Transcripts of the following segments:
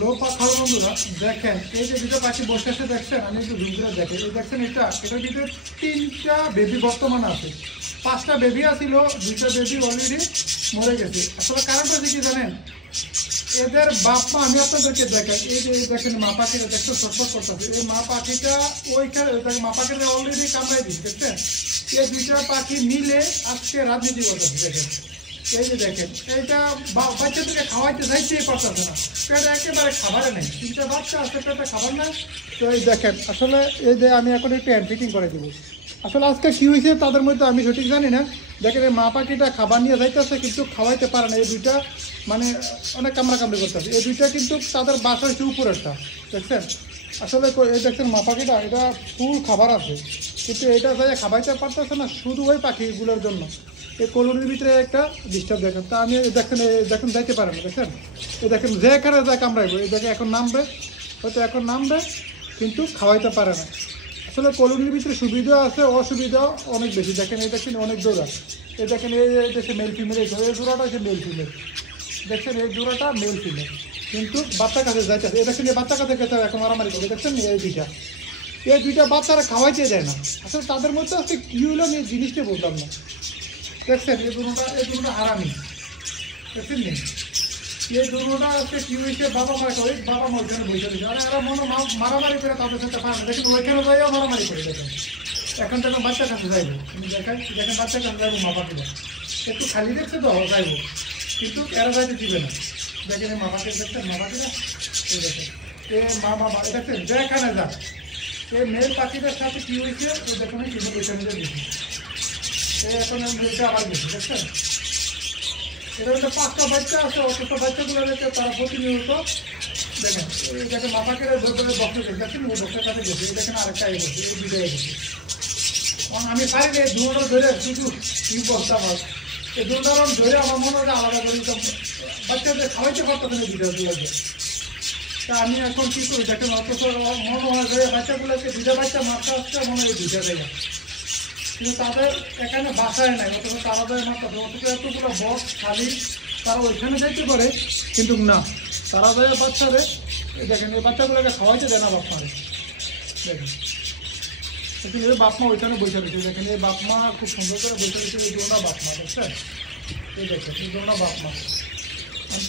লো পাখাল বন্ধুরা দেখেন এই যে দুটো পাখি বসে আছে দেখছেন, আমি একটু জুম করে দেখেন, এই দেখছেন এটার ভিতরে 3টা বেবি বর্তমান আছে। 5টা বেবি আছিল, 2টা বেবি অলরেডি মরে গেছে। আসলে কারণটা কি জানেন, এদের বাপ মা আমি আপনাদেরকে দেখাই। এই যে দেখেন মা পাখিটা দেখতে ছটফট করতেছে, এই মা পাখিটা ওইখানে মা পাখিটা অলরেডি কামড়াই দিচ্ছে দেখছেন। এই 2টা পাখি মিলে আজকে রাজনীতি করতেছে দেখেন। এই যে দেখেন এইটা বাচ্চাদেরকে খাওয়াইতে যাইতেই পারতেছে না, পেটে একেবারে খাবারে নেই। 3টা বাচ্চা আছে, পেটে খাবার নাই। তো এই দেখেন আসলে এই যে আমি এখন একটু হ্যান্ড ফিটিং করে দেবো। আসলে আজকে কী হয়েছে তাদের মধ্যে আমি সঠিক জানি না। দেখেন এই মা পাখিটা খাবার নিয়ে যাইতেছে কিন্তু খাওয়াইতে পারে না। এই 2টা মানে অনেক কামড়াকামড়ি করতেছে। এই 2টা কিন্তু তাদের বাসা হচ্ছে উপরেরটা দেখছেন। আসলে এই দেখছেন মা পাখিটা এটা ফুল খাবার আছে, কিন্তু এটা যাই খাবাইতে পারতেছে না শুধু ওই পাখিগুলোর জন্য। এই কলোনির ভিতরে একটা ডিস্টার্ব দেখেন। তা আমি দেখেন যাইতে পারে না দেখেন। এই দেখেন যেখানে যায় কামড়াইবো, এই দেখে এখন নামবে, হয়তো এখন নামবে কিন্তু খাওয়াইতে পারে না। আসলে কলোনির ভিতরে সুবিধা আছে, অসুবিধাও অনেক বেশি। দেখেন এই দেখেন অনেক জোড়া, এই দেখেন এই দেশে মেল ফিমেল, এই জোড়াটা হচ্ছে মেল ফিমেল দেখছেন, এই জোড়াটা মেল ফিমেল কিন্তু বাচ্চার কাছে যাইতেছে। এই দেখেন এই বাচ্চার কাছে গেছে এখন মারামারি করে দেখছেন। এই 2টা বাচ্চারা খাওয়াইতে যায় না। আসলে তাদের মধ্যে আজকে কী হলো আমি জিনিসটা বুঝলাম না দেখছেন। এই দুটোটা হারামি দেখছেন নি, এই দুটোটা আজকে কী হয়েছে, বাবা মা ওইখানে বসে দিচ্ছে। আর এরা মনে মারামারি করে তাদের সাথে পারে না। দেখেন ওইখানে যাইও মারামারি করে দেখেন। এখন দেখেন বাচ্চার কাছে যাইবো, দেখেন বাচ্চার কাছে যাইবো মা পাখিটা একটু খালি দেখছে তো যাইবো, কিন্তু এরা যাইতে দিবে না। দেখেন এই মা পাখি দেখছেন, মা পাখিটা এই দেখেন এ মা দেখছেন যেখানে যাক। এই মেয়ের পাখিটার সাথে কী হয়েছে তো দেখুন কিন্তু ওইখানে দিচ্ছে। এই এখন মেয়েটা আবার গেছে দেখছেন। এটা হচ্ছে 5টা বাচ্চা আছে, অত বাচ্চাগুলো দেখে তারা প্রতিনিয়ত দেখেন এই দেখেন মা পাখিরা ধরে বক্সে দেখছেন, ওই বক্সের কাছে গেছে। এই দেখেন আরেকটা গেছে, এই 2টা গেছে। আমি পারি না এই 2টা ধরে শুধু কী বস্তা আমার এই 2টা ধরে আমার মনে হয় আলাদা করে দিতাম, বাচ্চাদের খাওয়াইতে পারতাম না 2টা দুলাকে। তা আমি এখন কী করি দেখেন, অথচ মনে হয় যে বাচ্চাগুলোকে 2টা বাচ্চা মারতে আসতে মনে হয় 2টা জায়গা, কিন্তু তাদের এখানে বাসায় নাই। অথচ তারা যায় মারতে, অথচ এতগুলো বক্স খালি তারা ওইখানে যাইতে পারে কিন্তু না, তারা যায় বাচ্চাদের দেখেন এই বাচ্চাগুলোকে খাওয়াইতে দেয় না বাপ মারে দেখেন। কিন্তু এই বাপ মা ওইখানে বসে রয়েছে দেখেন, এই বাপ মা খুব সুন্দর করে বসে রয়েছে। এই 2টা বাপ মা দেখছেন, এই দেখেন এই 2টা বাপ মা।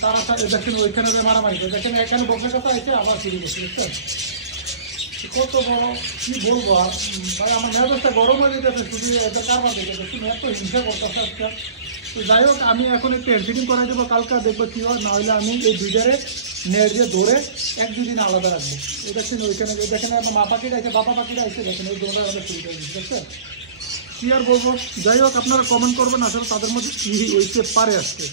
তারা দেখেন ওইখানে যে মারামারি করে দেখেন, এখানে বসে কথা আছে আবার শুরু করছে দেখছেন। কত বড় কী বলবো আর ভাই, আমার মেজাজটা গরম হয়ে যেতেছে শুধু এটা কারবার দেখে শুধু এত হিংসা করতেছে আজকে। তো যাই হোক আমি এখন একটু এডিটিং করে দেবো, কালকে দেখবো কী হয়। না হলে আমি এই 2টারে নেট দিয়ে ধরে 1-2 দিন আলাদা রাখবো। এই দেখছেন ওইখানে দেখেন মা পাখিটা আছে, বাবা পাখিটা আছে দেখেন, এই 2টা আমরা শুরু করে দিচ্ছি দেখছেন। কী আর বলবো, যাই হোক আপনারা কমেন্ট করবেন আসলে তাদের মধ্যে কী হইতে পারে আজকে।